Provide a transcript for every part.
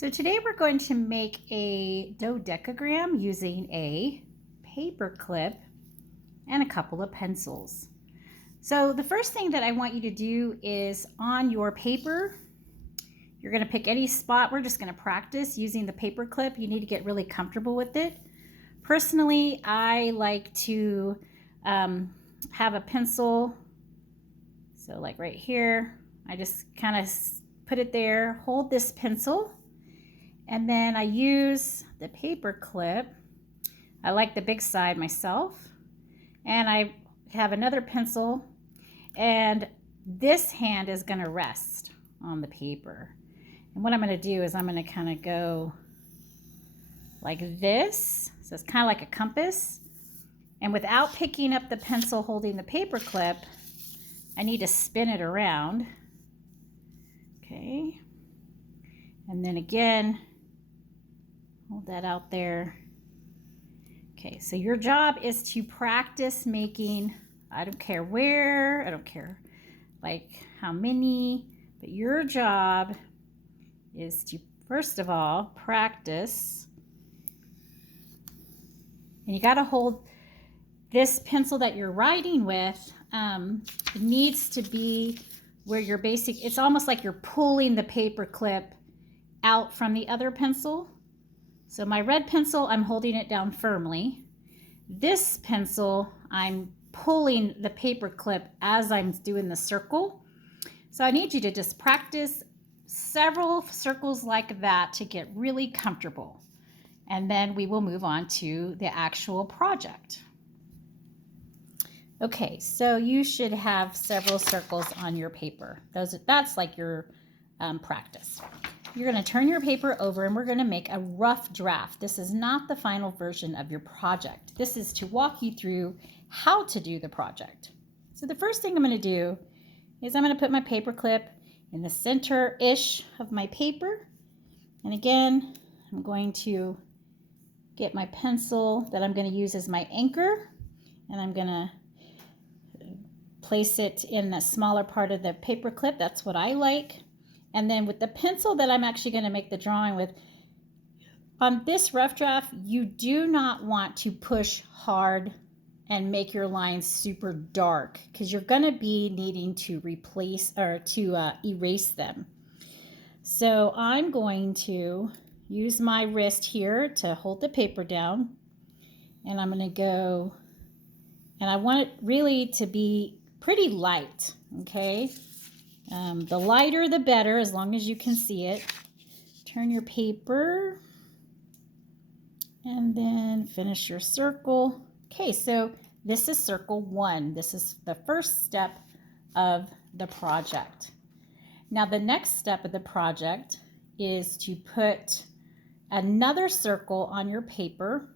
So today we're going to make a dodecagram using a paper clip and a couple of pencils. So the first thing that I want you to do is on your paper, you're going to pick any spot. We're just going to practice using the paper clip. You need to get really comfortable with it. Personally, I like to have a pencil. So like right here, I just kind of put it there, hold this pencil, and then I use the paper clip. I like the big side myself. And I have another pencil, and this hand is going to rest on the paper. And what I'm going to do is I'm going to kind of go like this. So it's kind of like a compass. And without picking up the pencil holding the paper clip, I need to spin it around. Okay. And then again, hold that out there. Okay, so your job is to practice making, I don't care where, I don't care like how many, but your job is to, first of all, practice. And you got to hold this pencil that you're writing with, it needs to be where you're it's almost like you're pulling the paper clip out from the other pencil. So my red pencil, I'm holding it down firmly. This pencil, I'm pulling the paper clip as I'm doing the circle. So I need you to just practice several circles like that to get really comfortable. And then we will move on to the actual project. Okay, so you should have several circles on your paper. That's like your practice. You're going to turn your paper over and we're going to make a rough draft. This is not the final version of your project. This is to walk you through how to do the project. So the first thing I'm going to do is I'm going to put my paper clip in the center-ish of my paper. And again, I'm going to get my pencil that I'm going to use as my anchor, and I'm going to place it in the smaller part of the paper clip. That's what I like. And then with the pencil that I'm actually going to make the drawing with, on this rough draft, you do not want to push hard and make your lines super dark because you're going to be needing to replace or to erase them. So I'm going to use my wrist here to hold the paper down, and I'm going to go, and I want it really to be pretty light, okay? The lighter the better, as long as you can see it. Turn your paper and then finish your circle. Okay, so this is circle 1. This is the first step of the project. Now the next step of the project is to put another circle on your paper,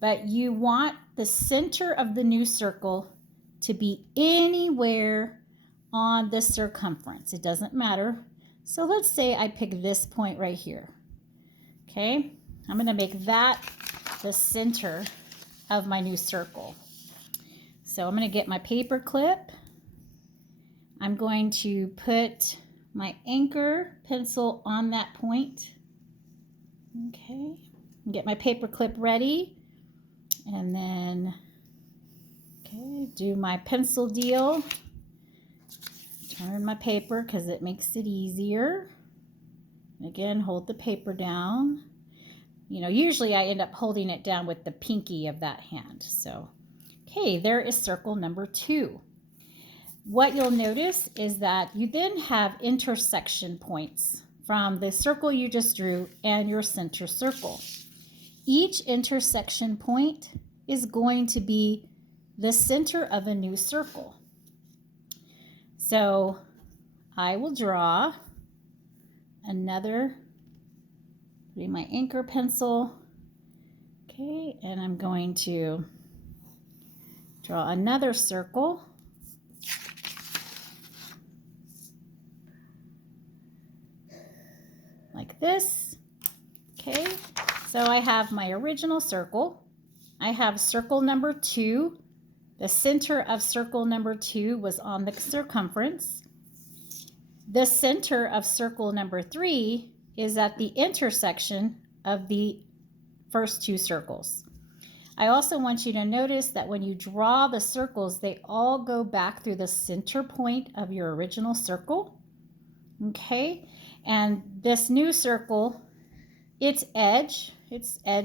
but you want the center of the new circle to be anywhere on the circumference. It doesn't matter. So let's say I pick this point right here. Okay, I'm going to make that the center of my new circle. So I'm going to get my paper clip. I'm going to put my anchor pencil on that point. Okay, get my paper clip ready, and then do my pencil deal. Turn my paper because it makes it easier. Again, hold the paper down. You know, usually I end up holding it down with the pinky of that hand. So, okay, there is circle number 2. What you'll notice is that you then have intersection points from the circle you just drew and your center circle. Each intersection point is going to be the center of a new circle. So I will draw another, putting my anchor pencil, okay, and I'm going to draw another circle. Like this, okay. So I have my original circle. I have circle number 2. The center of circle number 2 was on the circumference. The center of circle number 3 is at the intersection of the first two circles. I also want you to notice that when you draw the circles, they all go back through the center point of your original circle. Okay, and this new circle, its edge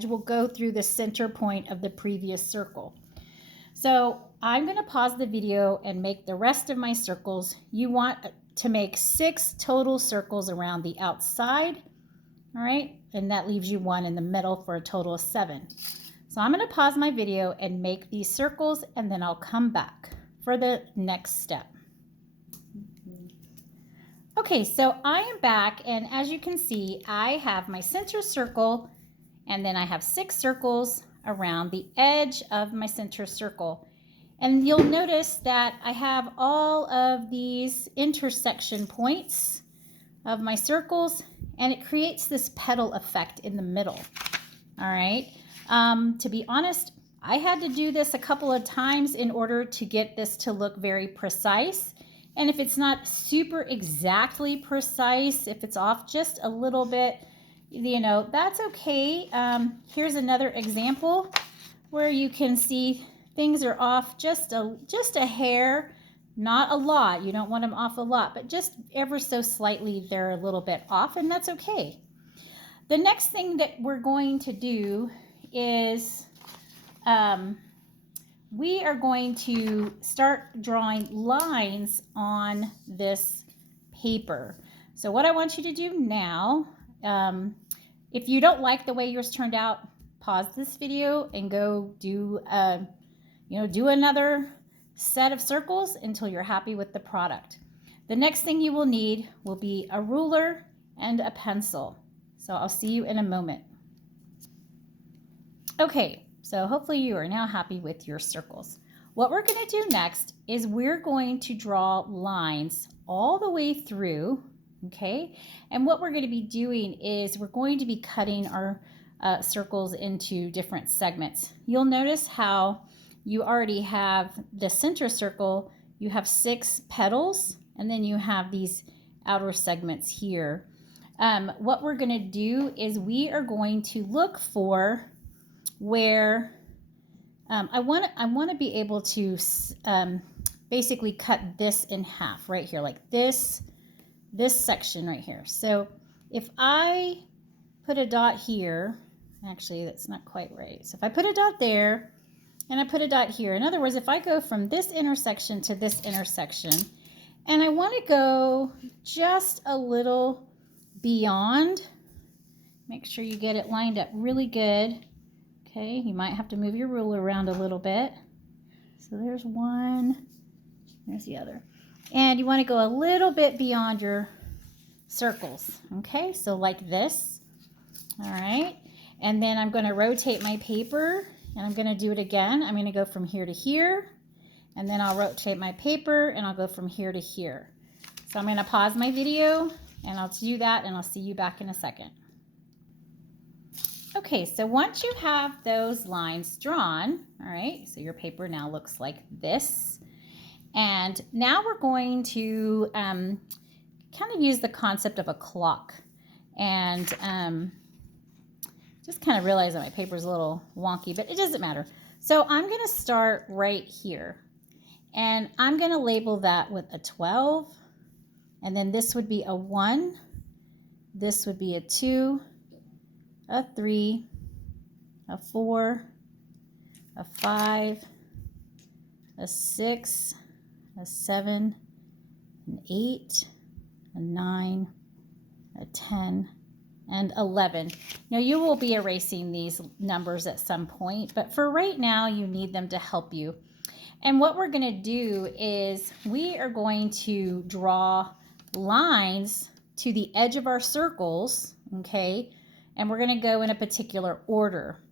will go through the center point of the previous circle. So I'm going to pause the video and make the rest of my circles. You want to make 6 total circles around the outside, all right? And that leaves you 1 in the middle for a total of 7. So I'm going to pause my video and make these circles, and then I'll come back for the next step. Okay, so I am back, and as you can see, I have my center circle, and then I have 6 circles around the edge of my center circle. And you'll notice that I have all of these intersection points of my circles, and it creates this petal effect in the middle. All right. To be honest, I had to do this a couple of times in order to get this to look very precise. And if it's not super exactly precise, if it's off just a little bit, you know, that's okay. Here's another example where you can see things are off just a hair, not a lot. You don't want them off a lot, but just ever so slightly they're a little bit off, and that's okay. The next thing that we're going to do is we are going to start drawing lines on this paper. So what I want you to do now, if you don't like the way yours turned out, pause this video and go do do another set of circles until you're happy with the product. The next thing you will need will be a ruler and a pencil. So I'll see you in a moment. Okay, so hopefully you are now happy with your circles. What we're going to do next is we're going to draw lines all the way through, okay? And what we're going to be doing is we're going to be cutting our circles into different segments. You'll notice how you already have the center circle, you have 6 petals, and then you have these outer segments here. What we're going to do is we are going to look for where I want to be able to basically cut this in half right here, like this section right here. So if I put a dot here, actually that's not quite right. So if I put a dot there and I put a dot here, in other words, if I go from this intersection to this intersection and I want to go just a little beyond, make sure you get it lined up really good. Okay, you might have to move your ruler around a little bit. So there's one, there's the other. And you want to go a little bit beyond your circles. Okay, so like this. All right, and then I'm going to rotate my paper and I'm going to do it again. I'm going to go from here to here, and then I'll rotate my paper and I'll go from here to here. So I'm going to pause my video and I'll do that, and I'll see you back in a second. Okay, so once you have those lines drawn, all right, so your paper now looks like this. And now we're going to kind of use the concept of a clock. And just kind of realize that my paper is a little wonky, but it doesn't matter. So I'm going to start right here. And I'm going to label that with a 12. And then this would be a 1. This would be a 2. A 3, a 4, a 5, a 6, a 7, an 8, a 9, a 10, and 11. Now you will be erasing these numbers at some point, but for right now you need them to help you. And what we're going to do is we are going to draw lines to the edge of our circles, okay? And we're going to go in a particular order.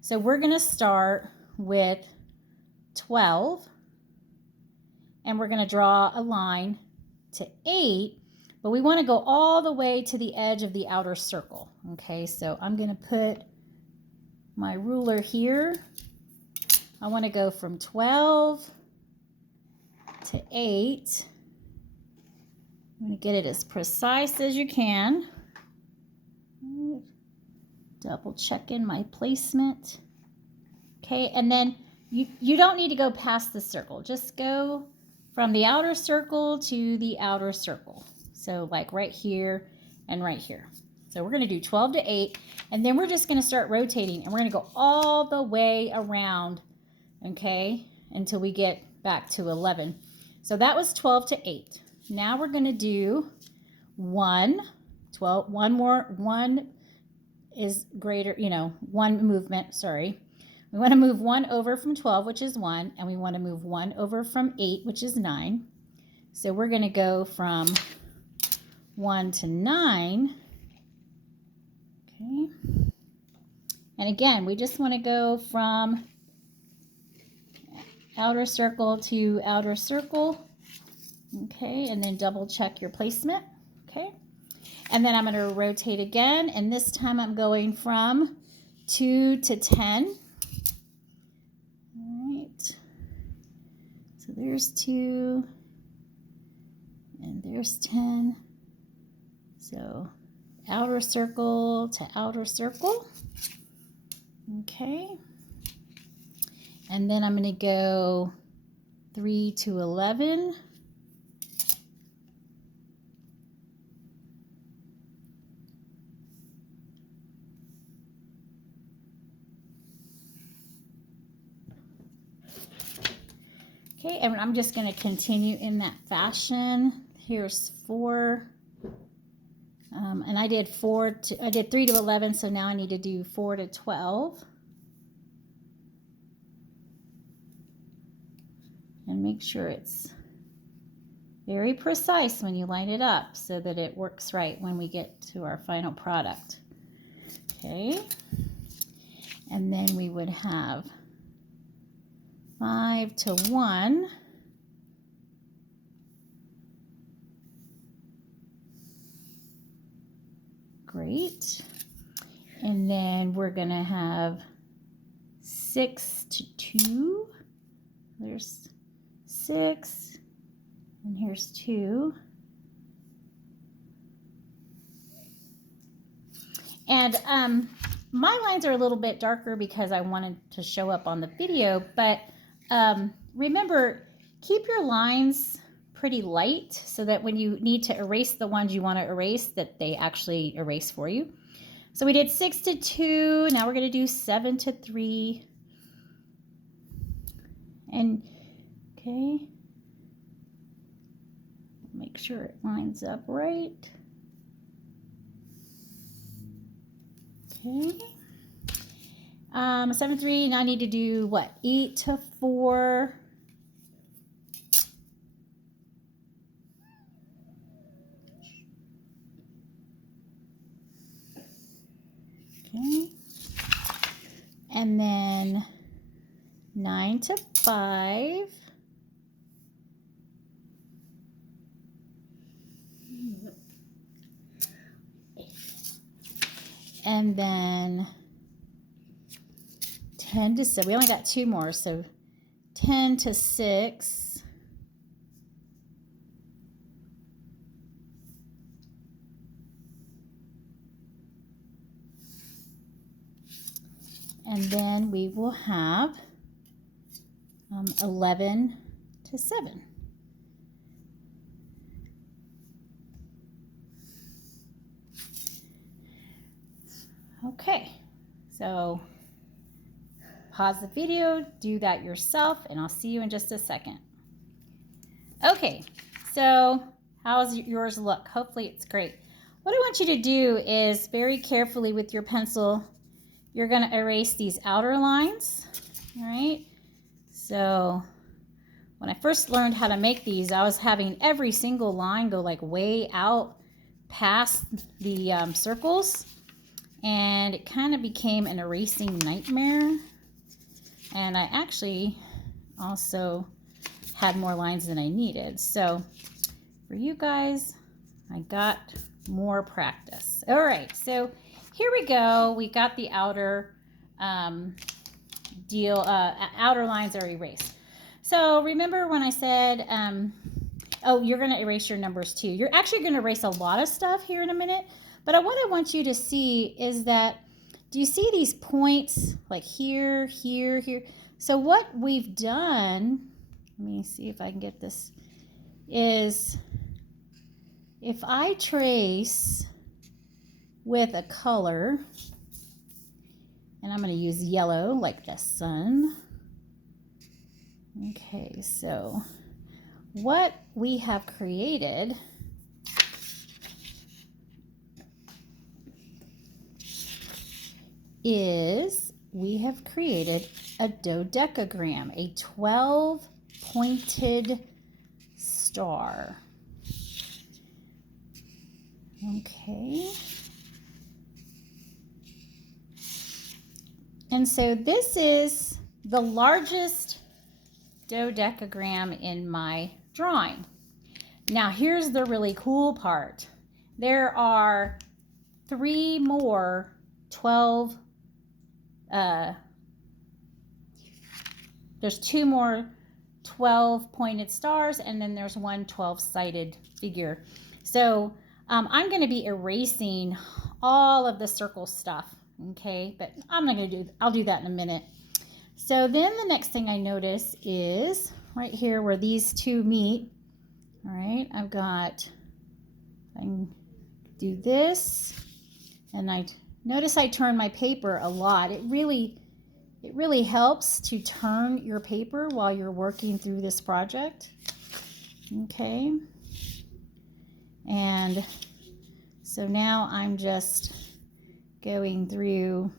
So we're going to start with 12, and we're going to draw a line to 8, but we want to go all the way to the edge of the outer circle. Okay, so I'm going to put my ruler here. I want to go from 12 to 8. I'm going to get it as precise as you can. Double checking my placement. Okay, and then you don't need to go past the circle. Just go from the outer circle to the outer circle. So like right here and right here. So we're going to do 12 to 8, and then we're just going to start rotating, and we're going to go all the way around, okay, until we get back to 11. So that was 12 to 8. Now we're going to do 1 more. 1 is greater, one movement, sorry. We want to move 1 over from 12, which is 1, and we want to move 1 over from 8, which is 9. So we're going to go from 1 to 9. Okay. And again, we just want to go from outer circle to outer circle. Okay, and then double check your placement. Okay. And then I'm going to rotate again, and this time I'm going from 2 to 10. All right. So there's 2, and there's 10. So outer circle to outer circle. Okay. And then I'm going to go 3 to 11. Okay, and I'm just going to continue in that fashion. Here's 4. And I did 3 to 11, so now I need to do 4 to 12. And make sure it's very precise when you line it up so that it works right when we get to our final product. Okay. And then we would have 5 to 1. Great. And then we're going to have 6 to 2. There's 6, and here's 2. And my lines are a little bit darker because I wanted to show up on the video, but remember, keep your lines pretty light so that when you need to erase the ones you want to erase, that they actually erase for you. So we did 6 to 2. Now we're going to do 7 to 3. And okay, make sure it lines up right. Okay. 7 to 3. Now I need to do what? 8 to 4. Okay. And then 9 to 5. And then 10 to 7. We only got 2 more, so 10 to 6. And then we will have 11 to 7. Okay, so pause the video, do that yourself, and I'll see you in just a second. Okay, so how's yours look? Hopefully it's great. What I want you to do is very carefully with your pencil, you're going to erase these outer lines, all right? So when I first learned how to make these, I was having every single line go like way out past the circles, and it kind of became an erasing nightmare. And I actually also had more lines than I needed. So for you guys, I got more practice. All right, so here we go. We got the outer outer lines are erased. So remember when I said, oh, you're going to erase your numbers too. You're actually going to erase a lot of stuff here in a minute. But what I want you to see is that do you see these points like here, here, here? So what we've done, let me see if I can get this, is if I trace with a color, and I'm going to use yellow like the sun. Okay, so what we have created is we have created a dodecagram, a 12-pointed star. Okay. And so this is the largest dodecagram in my drawing. Now here's the really cool part. There are 3 more 12, there's 2 more 12-pointed stars, and then there's one 12-sided figure. So I'm going to be erasing all of the circle stuff, okay? But I'll do that in a minute. So then the next thing I notice is right here where these two meet. All right, I can do this, and I notice I turn my paper a lot. It really helps to turn your paper while you're working through this project. Okay. And so now I'm just going through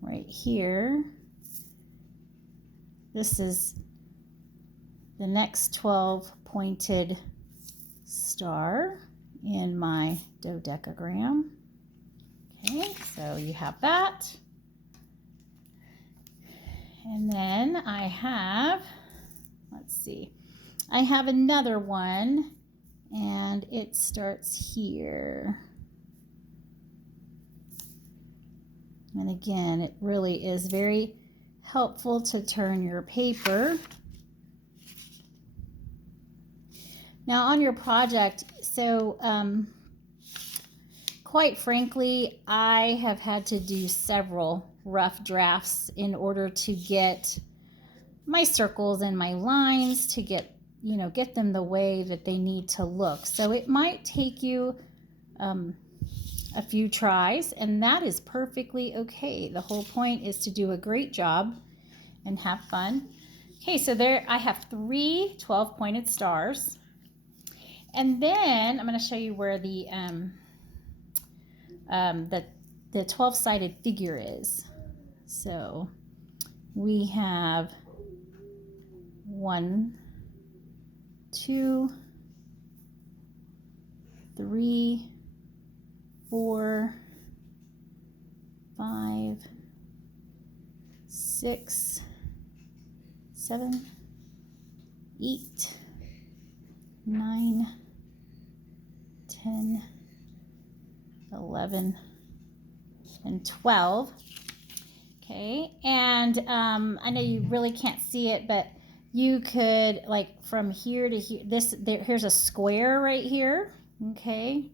right here. This is the next 12-pointed star in my dodecagram. Okay, so you have that. And then I have, let's see, I have another one, and it starts here. And again, it really is very helpful to turn your paper. Now on your project, so quite frankly, I have had to do several rough drafts in order to get my circles and my lines to get them the way that they need to look. So it might take you a few tries, and that is perfectly okay. The whole point is to do a great job and have fun. Okay, so there I have 3 12-pointed stars. And then I'm going to show you where the 12-sided figure is. So we have 1, 2, 3, 4, 5, 6, 7, 8, 9, 10, 11, and 12. Okay, and I know you really can't see it, but you could, like, from here to here, here's a square right here. Okay,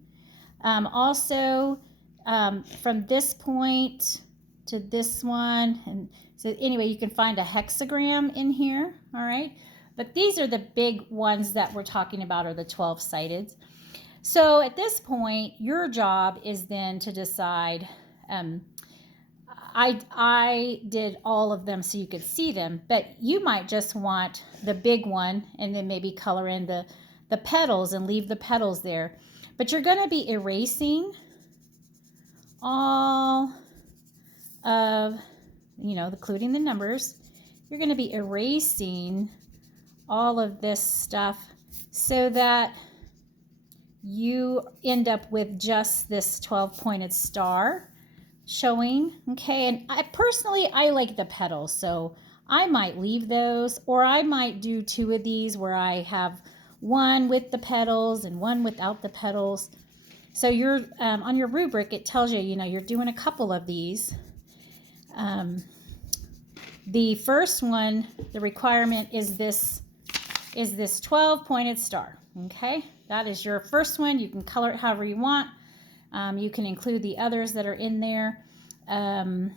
also from this point to this one, and so anyway, you can find a hexagram in here. All right, but these are the big ones that we're talking about, are the 12-sided. So at this point, your job is then to decide. I did all of them so you could see them, but you might just want the big one and then maybe color in the petals and leave the petals there. But you're going to be erasing all of, including the numbers. You're going to be erasing all of this stuff so that you end up with just this 12-pointed star showing. Okay, and I like the petals, so I might leave those, or I might do 2 of these where I have one with the petals and one without the petals. So you're on your rubric, it tells you, you're doing a couple of these. The first one, the requirement is this 12-pointed star. Okay, that is your first one. You can color it however you want. You can include the others that are in there and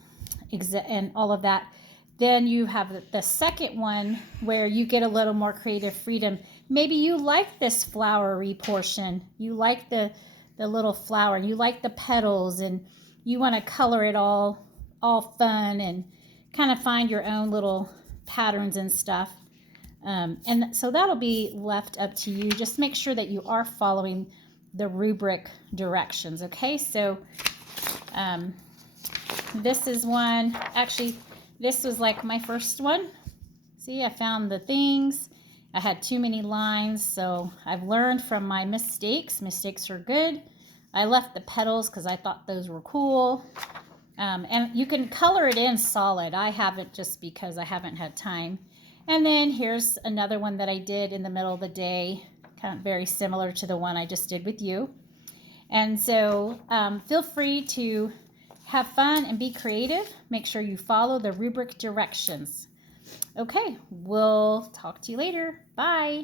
all of that. Then you have the second one where you get a little more creative freedom. Maybe you like this flowery portion. You like the little flower. You like the petals, and you want to color it all fun and kind of find your own little patterns and stuff. And so that'll be left up to you. Just make sure that you are following the rubric directions. Okay, so this is one. Actually, this was like my first one. See, I found the things. I had too many lines, so I've learned from my mistakes. Mistakes are good. I left the petals because I thought those were cool. And you can color it in solid. I haven't, just because I haven't had time. And then here's another one that I did in the middle of the day, kind of very similar to the one I just did with you. And so feel free to have fun and be creative. Make sure you follow the rubric directions. Okay, we'll talk to you later. Bye.